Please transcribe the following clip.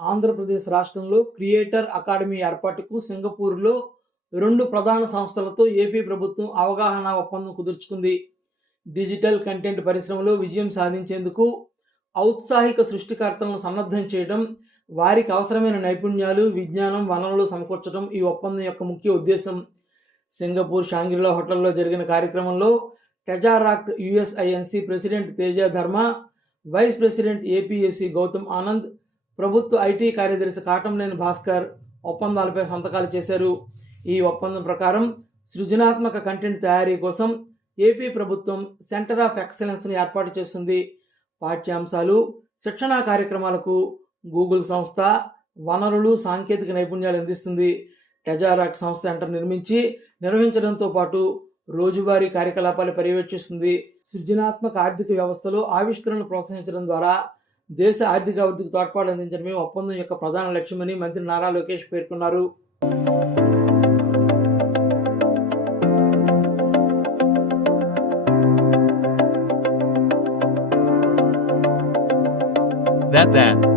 ఆంధ్రప్రదేశ్ రాష్ట్రంలో creator academy ఏర్పాటుకు సింగపూర్లో 2 ప్రధాన సంస్థలతో ఏపీ ప్రభుత్వం అవగాహన ఒప్పందం కుదుర్చుకుంది. డిజిటల్ కంటెంట్ పరిశ్రమలో విజయం సాధించేందుకు ఔత్సాహిక సృష్టికర్తలను సన్నద్ధం చేయడం, వారికి అవసరమైన నైపుణ్యాలు, విజ్ఞానం, వనరులు సమకూర్చడం ఈ ఒప్పందం యొక్క ముఖ్య ఉద్దేశం. సింగపూర్ షాంగ్రిలా హోటల్లో జరిగిన కార్యక్రమంలో టెజారాక్ట్ యుఎస్ఐఎన్సి president Teja Dharma, vice president APSC Gautam Anand, ప్రభుత్వ ఐటీ కార్యదర్శి కాటంనేని భాస్కర్ ఒప్పందాలపై సంతకాలు చేశారు. ఈ ఒప్పందం ప్రకారం సృజనాత్మక కంటెంట్ తయారీ కోసం ఏపీ ప్రభుత్వం సెంటర్ ఆఫ్ ఎక్సలెన్స్ను ఏర్పాటు చేస్తుంది. పాఠ్యాంశాలు, శిక్షణా కార్యక్రమాలకు గూగుల్ సంస్థ వనరులు, సాంకేతిక నైపుణ్యాలు అందిస్తుంది. టెజారాక్ట్ సంస్థ సెంటర్ నిర్వహించడంతో పాటు రోజువారీ కార్యకలాపాలు పర్యవేక్షిస్తుంది. సృజనాత్మక ఆర్థిక వ్యవస్థలో ఆవిష్కరణలు ప్రోత్సహించడం ద్వారా దేశ ఆర్థిక అభివృద్ధికి తోడ్పాటు అందించడమే ఒప్పందం యొక్క ప్రధాన లక్ష్యమని మంత్రి నారా లోకేష్ పేర్కొన్నారు. that